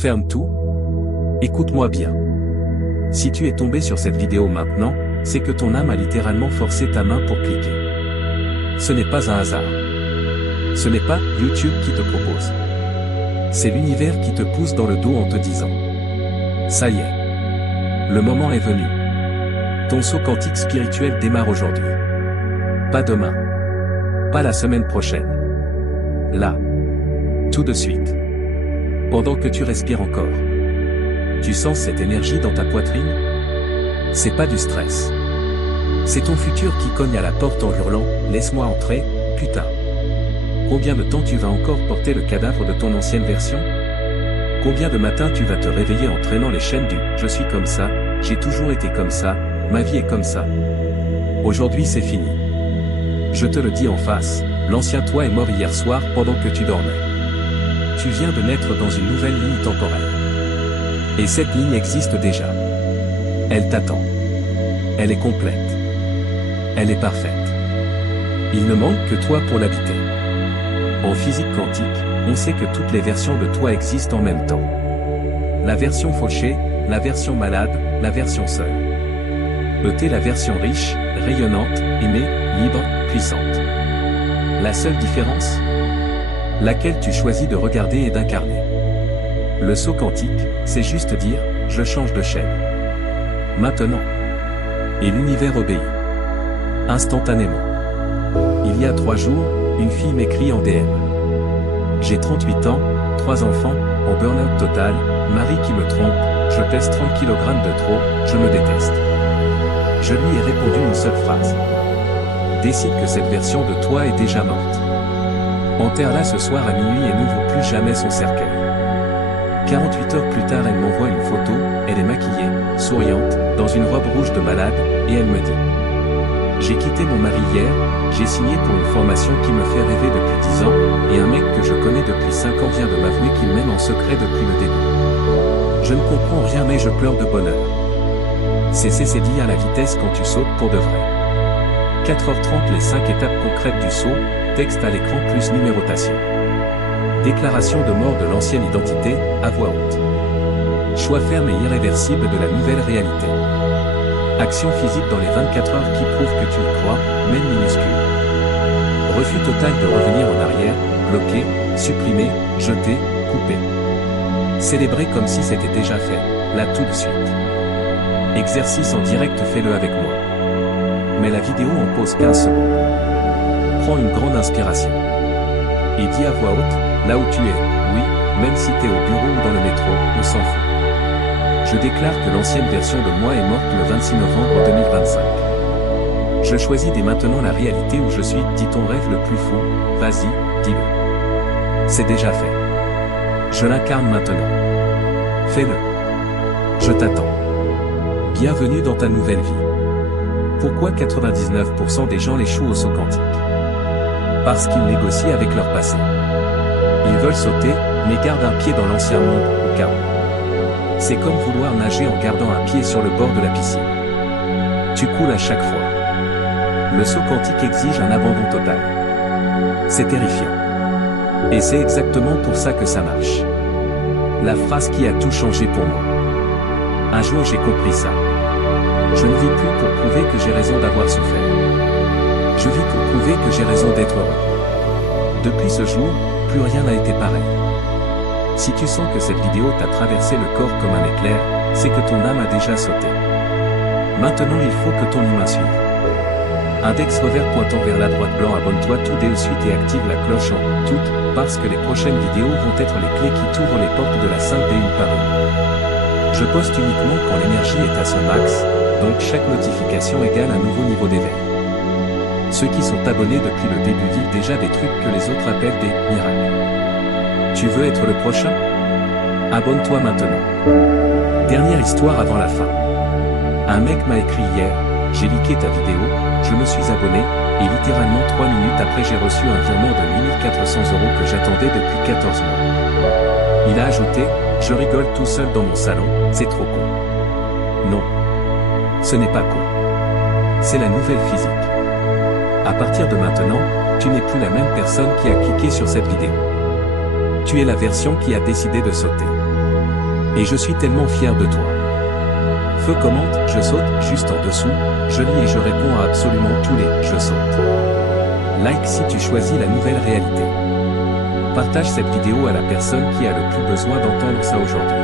Ferme tout. Écoute-moi bien. Si tu es tombé sur cette vidéo maintenant, c'est que ton âme a littéralement forcé ta main pour cliquer. Ce n'est pas un hasard. Ce n'est pas YouTube qui te propose. C'est l'univers qui te pousse dans le dos en te disant: ça y est. Le moment est venu. Ton saut quantique spirituel démarre aujourd'hui. Pas demain. Pas la semaine prochaine. Là. Tout de suite. Pendant que tu respires encore. Tu sens cette énergie dans ta poitrine? C'est pas du stress. C'est ton futur qui cogne à la porte en hurlant: laisse-moi entrer, putain. Combien de temps tu vas encore porter le cadavre de ton ancienne version? Combien de matins tu vas te réveiller en traînant les chaînes du « je suis comme ça, j'ai toujours été comme ça, ma vie est comme ça ». Aujourd'hui c'est fini. Je te le dis en face, l'ancien toi est mort hier soir pendant que tu dormais. Tu viens de naître dans une nouvelle ligne temporelle. Et cette ligne existe déjà. Elle t'attend. Elle est complète. Elle est parfaite. Il ne manque que toi pour l'habiter. En physique quantique, on sait que toutes les versions de toi existent en même temps. La version fauchée, la version malade, la version seule. ET la version riche, rayonnante, aimée, libre, puissante. La seule différence? Laquelle tu choisis de regarder et d'incarner. Le saut quantique, c'est juste dire: je change de chaîne. Maintenant. Et l'univers obéit. Instantanément. Il y a 3 jours, une fille m'écrit en DM. J'ai 38 ans, 3 enfants, en burn-out total, mari qui me trompe, je pèse 30 kg de trop, je me déteste. Je lui ai répondu une seule phrase. Décide que cette version de toi est déjà morte. Enterre-la ce soir à minuit et n'ouvre plus jamais son cercueil. 48 heures plus tard, elle m'envoie une photo, elle est maquillée, souriante, dans une robe rouge de malade, et elle me dit: j'ai quitté mon mari hier, j'ai signé pour une formation qui me fait rêver depuis 10 ans, et un mec que je connais depuis 5 ans vient de m'avouer qu'il m'aime en secret depuis le début. Je ne comprends rien mais je pleure de bonheur. C'est dit à la vitesse quand tu sautes pour de vrai. 4h30 les 5 étapes concrètes du saut, texte à l'écran plus numérotation. Déclaration de mort de l'ancienne identité, à voix haute. Choix ferme et irréversible de la nouvelle réalité. Action physique dans les 24 heures qui prouve que tu y crois, même minuscule. Refus total de revenir en arrière, bloquer, supprimer, jeter, couper. Célébrer comme si c'était déjà fait, là tout de suite. Exercice en direct, fais-le avec moi. Mais la vidéo en pause 15 secondes. Prends une grande inspiration. Et dis à voix haute, là où tu es, oui, même si t'es au bureau ou dans le métro, on s'en fout. Je déclare que l'ancienne version de moi est morte le 26 novembre 2025. Je choisis dès maintenant la réalité où je suis, dis ton rêve le plus fou, vas-y, dis-le. C'est déjà fait. Je l'incarne maintenant. Fais-le. Je t'attends. Bienvenue dans ta nouvelle vie. Pourquoi 99% des gens échouent au saut quantique? Parce qu'ils négocient avec leur passé. Ils veulent sauter, mais gardent un pied dans l'ancien monde, au cas où. C'est comme vouloir nager en gardant un pied sur le bord de la piscine. Tu coules à chaque fois. Le saut quantique exige un abandon total. C'est terrifiant. Et c'est exactement pour ça que ça marche. La phrase qui a tout changé pour moi. Un jour j'ai compris ça. Je ne vis plus pour prouver que j'ai raison d'avoir souffert. Je vis pour prouver que j'ai raison d'être heureux. Depuis ce jour, plus rien n'a été pareil. Si tu sens que cette vidéo t'a traversé le corps comme un éclair, c'est que ton âme a déjà sauté. Maintenant il faut que ton humain suive. Index revers pointant vers la droite blanc, abonne-toi tout de suite et active la cloche en toutes, parce que les prochaines vidéos vont être les clés qui t'ouvrent les portes de la 5D une par une. Je poste uniquement quand l'énergie est à son max, donc chaque notification égale un nouveau niveau d'éveil. Ceux qui sont abonnés depuis le début vivent déjà des trucs que les autres appellent des miracles. Tu veux être le prochain? Abonne-toi maintenant. Dernière histoire avant la fin. Un mec m'a écrit hier, j'ai liké ta vidéo, je me suis abonné, et littéralement 3 minutes après j'ai reçu un virement de 8400 € que j'attendais depuis 14 mois. Il a ajouté, je rigole tout seul dans mon salon, c'est trop con. Non. Ce n'est pas con. C'est la nouvelle physique. À partir de maintenant, tu n'es plus la même personne qui a cliqué sur cette vidéo. Tu es la version qui a décidé de sauter. Et je suis tellement fier de toi. Feu commente, je saute, juste en dessous, je lis et je réponds à absolument tous les « je saute ». Like si tu choisis la nouvelle réalité. Partage cette vidéo à la personne qui a le plus besoin d'entendre ça aujourd'hui.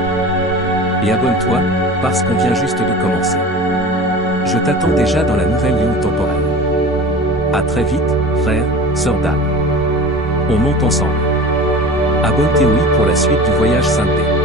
Et abonne-toi, parce qu'on vient juste de commencer. Je t'attends déjà dans la nouvelle ligne temporelle. À très vite, frère, sœur d'âme. On monte ensemble. Abonne-toi pour la suite du voyage Sunday.